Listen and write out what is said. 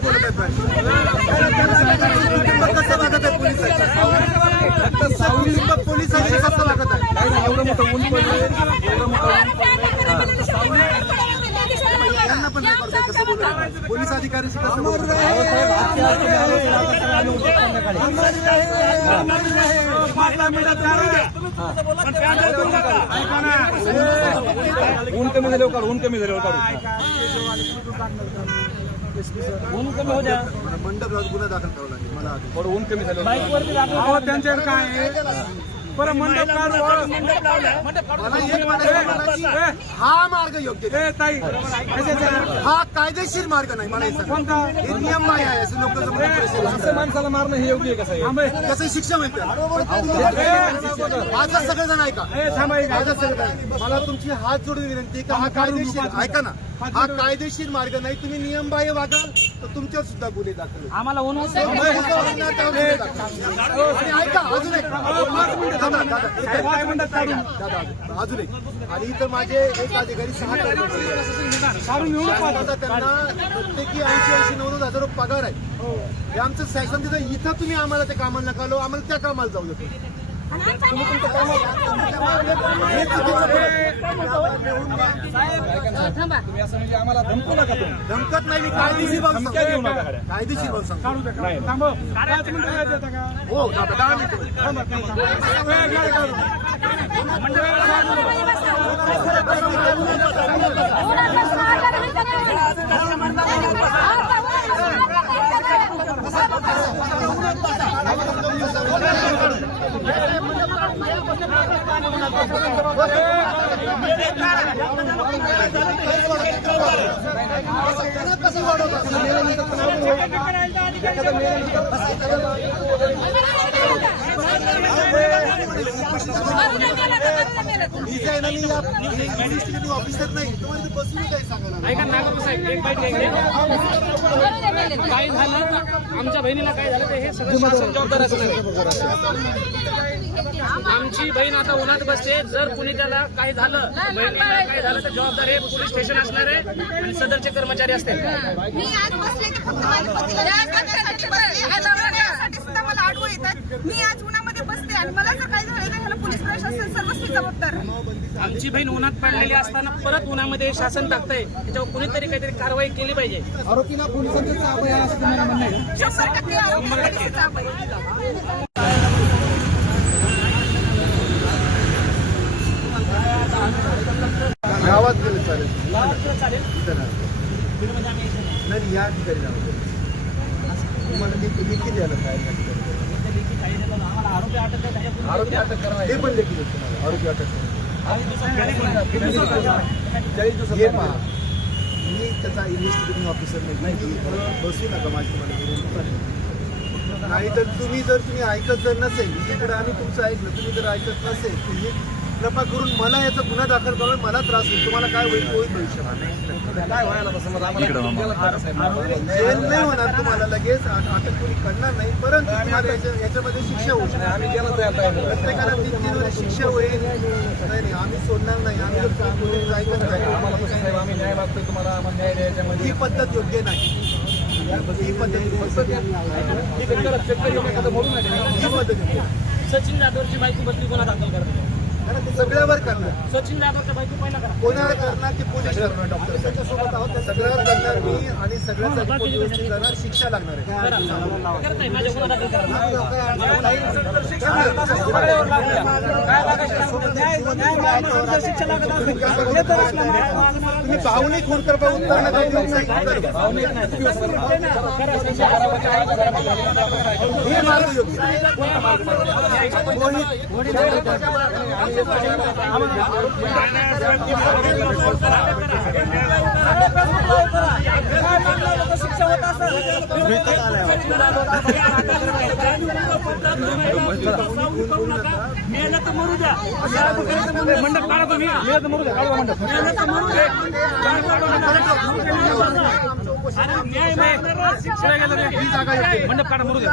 बोलत आहेत कसं वागत आहे पोलीस वगैरे कसं वागत आहे एवढं मोठं ऊन पडलंय यांना पण नाही करतात कसं बोलत पोलीस अधिकाऱ्यांशी कसं बोलत ऊन कमी झाल्यावर काढू ऊन कमी झाल्यावर काढू ऊन कमी हो द्या मंडप गुन्हा दाखल करावा लागेल मला थोडं ऊन कमी झालं त्यांच्याकडे काय बरं मंडप हा मार्ग योग्य हा कायदेशीर मार्ग नाही मला हे नियम नाही आहे असं लोक असं माणसाला मारणं हे योग्य आहे कसं कसं शिक्षा मिळते माझं सगळेजण ऐका माझं सगळं मला तुमची हात जोडून विनंती का हा कायदेशीर ऐका ना हा कायदेशीर मार्ग नाही तुम्ही नियमबाह्य वागाल तर तुमच्यावर सुद्धा गुन्हे दाखल आम्हाला ऊन ऐका अजून एक अजून एक आणि इथं माझे एक अधिकारी 6 त्यांना प्रत्येकी 80-90,000 रुपये पगार आहे हे आमचं शासन तिथं इथं तुम्ही आम्हाला त्या कामाला नका लो आम्हाला त्या कामाला जाऊ देतो तुम्ही तुमचं काम तुम्ही असं म्हणजे आम्हाला धमकू नका तुम्ही धमकत नाही मी कायदेशीर बाब सांगतो कायदेशीर बाब सांगतो हो 10 ऑफिसर नाही तुम्हाला बसून काही सांगायला काय झालं आमच्या बहिणीला काय झालं हे सगळं शासन जबाबदार असणार आमची बहीण आता उन्हात बसते जर कुणी त्याला काही झालं बहिणीला काय झालं तर जबाबदार हे पोलीस स्टेशन असणार आहे आणि सदरचे कर्मचारी असतील मी आज बसले की फक्त माझ्या पतीला सुद्धा मला आडवं येतात मी आज उन्हामध्ये बसते आणि मला जर काही झालं तर ह्याला पोलीस प्रशासन सर्वस्वी जबाबदार आहे आमची बहीण उन्हात पडलेली असताना परत उन्हामध्ये शासन टाकतंय त्याच्यावर कुणीतरी काहीतरी कारवाई केली पाहिजे आरोपींना पोलिसांचा ताबा आहे असं तुम्हाला म्हणणं आहे 100% आरोपी ताबा आहे. गावात गेलं चालेल नाही या ठिकाणी जावं तुम्हाला लिखित द्यायला काय आरोपी अटक करा हे पण लिखित तुम्हाला आरोपी अटक हे पहा मी त्याचा इन्व्हेस्टिगेटिंग ऑफिसर नाही बसू नका माझी तुम्हाला नाही तर तुम्ही ऐकत जर नसेल इकडे आम्ही तुमचं ऐकलं तुम्ही जर ऐकत नसेल तुम्ही कृपा करून मला याचा गुन्हा दाखल करून मला त्रास होईल तुम्हाला काय होईल काय व्हायला तसं मला जेल नाही होणार तुम्हाला लगेच अटक कोणी करणार नाही परंतु तुम्हाला याच्यामध्ये शिक्षा होईल आम्ही गेलो प्रत्येकाला 3-3 वर्ष शिक्षा होईल नाही आम्ही सोडणार नाही आम्ही ऐकत नाही आम्ही न्याय मागतोय तुम्हाला न्याय द्यायच्यामध्ये ही पद्धत योग्य नाही ही पद्धत सचिन जाधवची बायको बसली गुन्हा दाखल करते सगळ्यावर करणार सचिन जाधवच्या बायको पहिला करा कोणावर करणार की पोलीस करणार डॉक्टर त्याच्यासोबत आहोत सगळ्यावर करणार मी आणि सगळ्यासाठी व्यवस्थित करणार शिक्षा लागणार आहे करताय माझ्या गुन्हा दाखल करा तुम्ही भावनिक खोडकर पाहून हे मार्ग योग्य मेहनत मरू द्या मंडप काढा तुम्ही मेहनत मरू द्या काढा मंडप मेहनत मरू द्या न्याय मंडप काढा मरू द्या